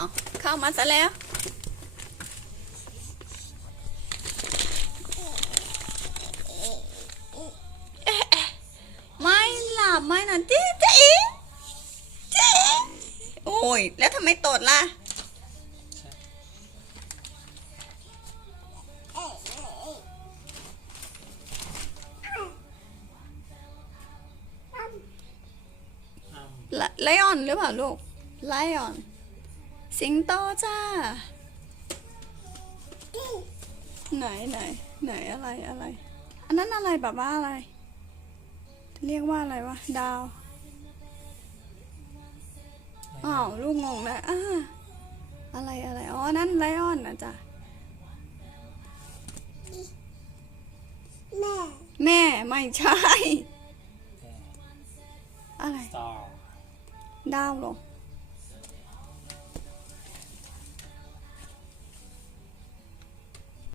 าวเข้ามาซะแล้วเอ๊ะเอ๊ะไม่หลับไม่นะจิ๊เจ๊อิงเจ๊อิงโอ้ย แล้วทำไมตดล่ะไลไลออนหรือเปล่าลูกไลออน สิงโตจ้า ไหนไหนไหนอะไรอะไร อันนั้นอะไรแบบว่าอะไร เรียกว่าอะไรวะ ดาว อ้าวลูกงงแล้วอ่าอะไรอะไรอ๋อ นั่นไลออนนะจ๊ะแม่ แม่ไม่ใช่ อะไร star ดาวเหรอ